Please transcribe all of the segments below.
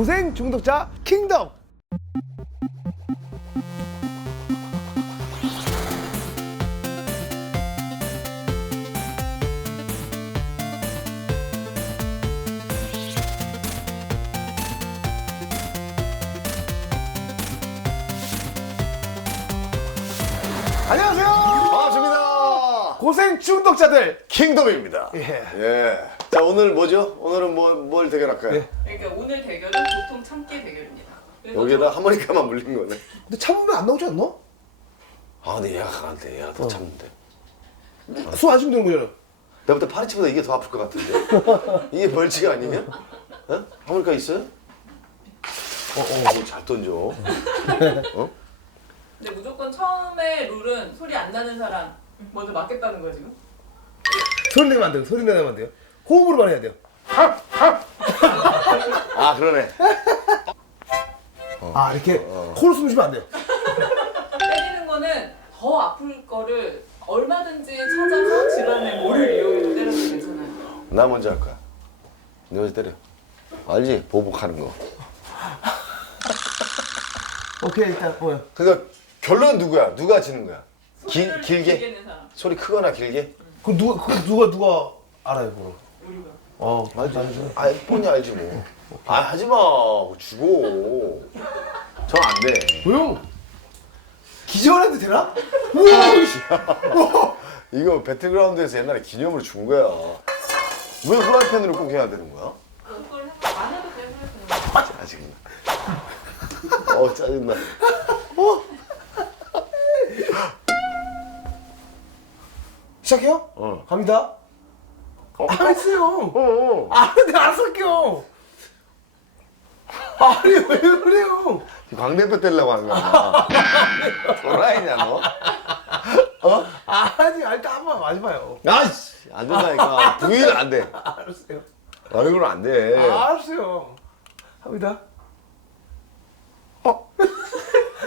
고생 중독자 킹덤. 안녕하세요. 반갑습니다. 고생 중독자들 킹덤입니다. 예. 예. 자, 오늘 뭐죠? 오늘은 뭘 대결할까요? 예. 그러니까 오늘 대결은 보통 참기 대결입니다. 그래서 여기에다 하모니카만 물린 거네. 근데 참으면 안 나오지 않나? 아, 근데 얘가 강한데. 얘가 더 참는데. 숨 안 쉬면 되는 거잖아. 내가 볼때 파리치보다 이게 더 아플 것 같은데? 이게 벌칙 아니냐? 어? 하모니카 있어요? 잘 던져. 어? 근데 무조건 처음에 룰은 소리 안 나는 사람 먼저 맞겠다는 거야 지금? 소리 내면 안 돼요. 소리 내면 안 돼요. 호흡으로만 해야 돼요. 아, 그러네. 아 이렇게 코로 숨 쉬면 안 돼요. 때리는 거는 더 아플 거를 얼마든지 찾아서 질환의 모를 이용해서 때려도 괜찮아요. 나 먼저 할 거야. 너 먼저 때려. 알지? 보복하는 거. 오케이 일단 뭐야? 그러니까 결론은 누구야? 누가 지는 거야? 소리를 길게? 길게 낸 사람. 소리 크거나 길게? 그 누가 알아요 그거? 우리가. 알지. 아, 뻔히 알지 뭐. 아, 하지 마. 죽어. 전 안 돼. 왜요? 기절해도 되나? 우와! 씨. 이거 배틀그라운드에서 옛날에 기념으로 준 거야. 왜 후라이팬으로 꼭 해야 되는 거야? 그걸 안 해도 돼 생각해요. 짜증나. 짜증나. 시작해요? 어. 갑니다. 알았어요. 어. 아 근데 안 섞여. 아니 왜 그래요? 광대뼈 떼려고 하는 거야. 도라이냐 너? 어? 아니 일단 한번 맞아봐요. 아이씨, 안 된다니까. 부위는 안 돼. 알았어요. 얼굴은 안 돼. 알았어요. 합니다.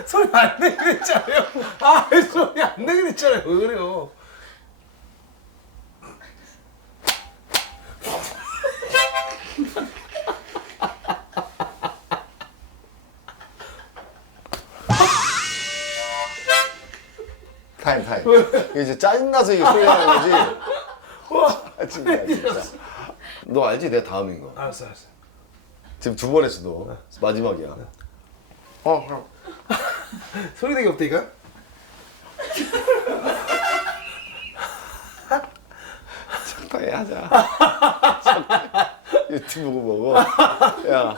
소리 안 내게 했잖아요. 아 소리 안 내게 했잖아요. 왜 그래요? 타임. 이게 이제 짜증나서 이게 소리 나는 거지. 짜증나, 진짜. 너 알지? 내가 다음인 거. 알았어. 지금 두 번 했어, 너. 마지막이야. 소리 내기 없다니까? 적당히 하자. 유튜브 보고. 야,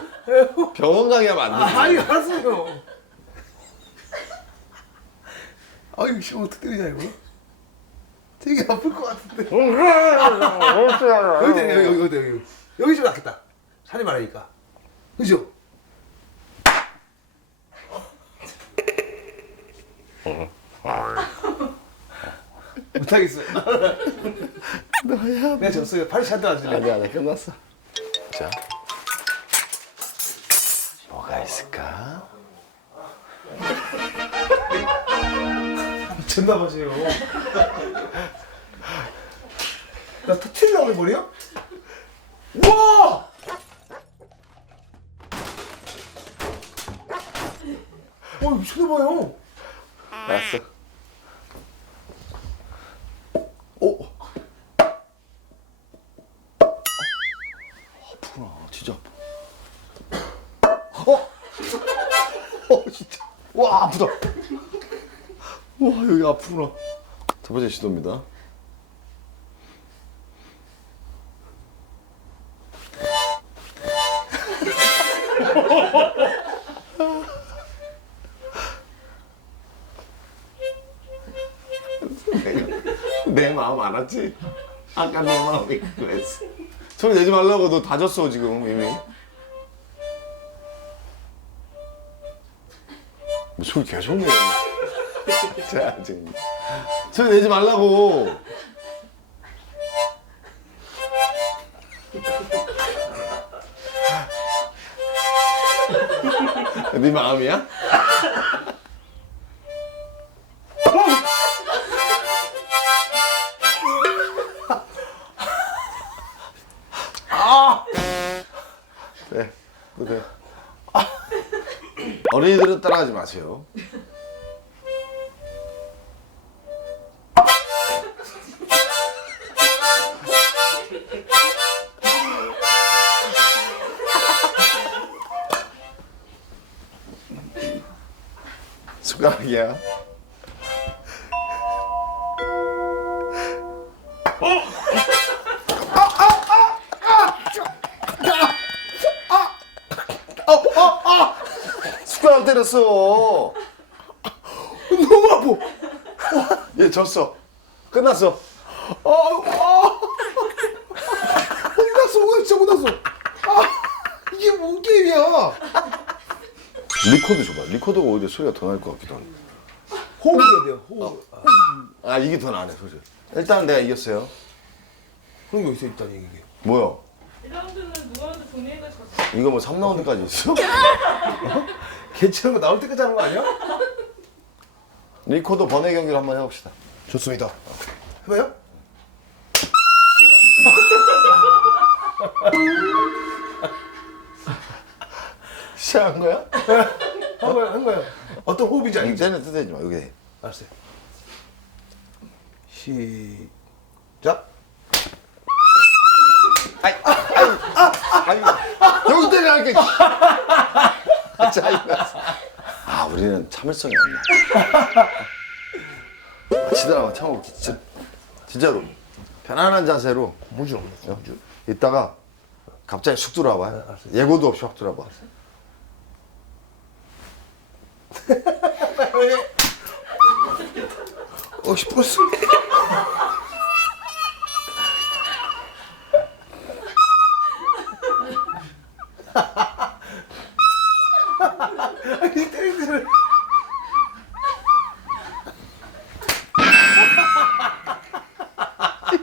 병원 강의하면 안 되지. 아니 알았어요. 아유 씨 어떻게 때리냐 이거? 되게 아플 것 같은데. 여기 때려 여기 좀 낫겠다. 살이 많으니까. 그죠? 못하겠어요. 내가 졌어요. 팔이 샷도 안 지네. 아니야, 끝났어. 자, 뭐가 있을까? 미쳤나 보세요. 나 터트리려고 해버려? 우와! 미쳤나봐요. 알았어. 오. 아프구나, 진짜 아파. 진짜. 와, 아프다. 와, 여기 아프구나. 두 번째 시도입니다. 내 마음 알았지? 아까 내 마음이 그랬어. 소리 내지 말라고. 너 다졌어 지금 이미. 뭐 소리 계속 내. 자, 지금 소리 내지 말라고. 네 마음이야? 네, 네. 어린이들은 따라하지 마세요. 숟가락이야. 숟가락 때렸어. 너무 아파. 얘 졌어. 끝났어. 혼났어, 진짜 혼났어. 이게 뭔 게임이야? 리코더 줘봐. 리코더가 오히려 소리가 더 날 것 같기도 하고. 호흡 해야 돼요, 호흡. 아 이게 더 나네 소리. 일단 내가 이겼어요. 그런 거 있어, 일단 이게. 뭐야? 1라운드는 누구한테 종이가 졌어. 이거 뭐 3라운드까지 있어? 괜찮은 거 나올 때까지 하는 거 아니야? 리코더 번외 경기를 한번 해봅시다. 좋습니다. 해봐요? 시작한 거야? 한 거예요. 어떤 호흡인지 알겠지? 쟤는 뜯어지 마. 여기 해. 알았어요. 시작. 아니 여기 때리라니까. 짜증났어. 아 우리는 참을성이 없네. 치다가 참아볼게. 진짜로 편안한 자세로 무줄 없네. 무줄. 이따가 갑자기 쑥 들어와봐. 알았어요. 예고도 없이 확 들어와봐. 씹었어. 아니 때리들.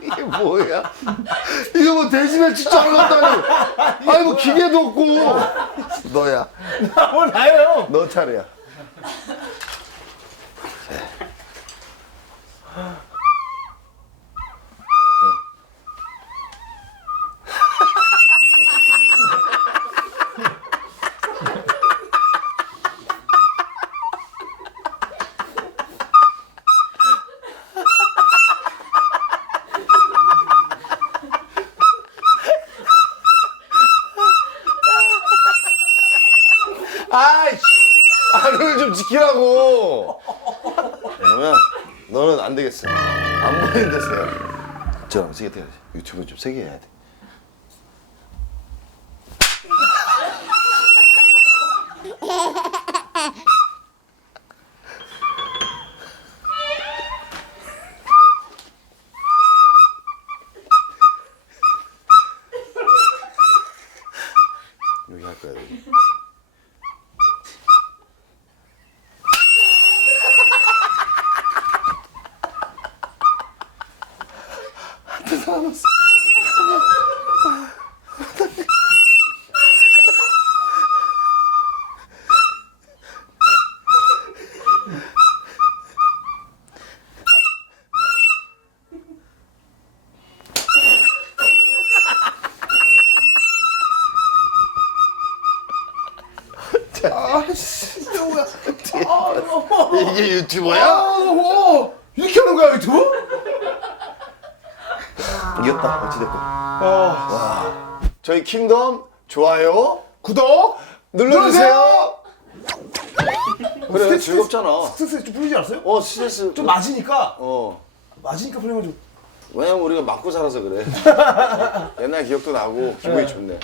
이게 뭐야? 이거 뭐 데시벨 측정하는 것도 아니고. 아니 뭐 기계도 없고. 너야. 뭘 나요? 너 차례야. 아이씨! 아, 룰 좀 지키라고! 그러면 너는 안 되겠어. 안 보이는 데서 해야 저 세게 해야지. 유튜브 좀 세게 해야 돼. 여기 할 거야, 여기. 아씨, 이게 뭐야? 이게 유튜버야? 이렇게 하는 거야 유튜브? 이겼다, 어찌됐건. 저희 킹덤 좋아요 구독 눌러주세요. 그래, 즐겁잖아. 스트레스 좀 풀리지 않았어요? 스트레스. 좀 맞으니까 맞으니까 풀리면 좀. 왜냐면 우리가 맞고 살아서 그래. 옛날 기억도 나고 기분이 좋네.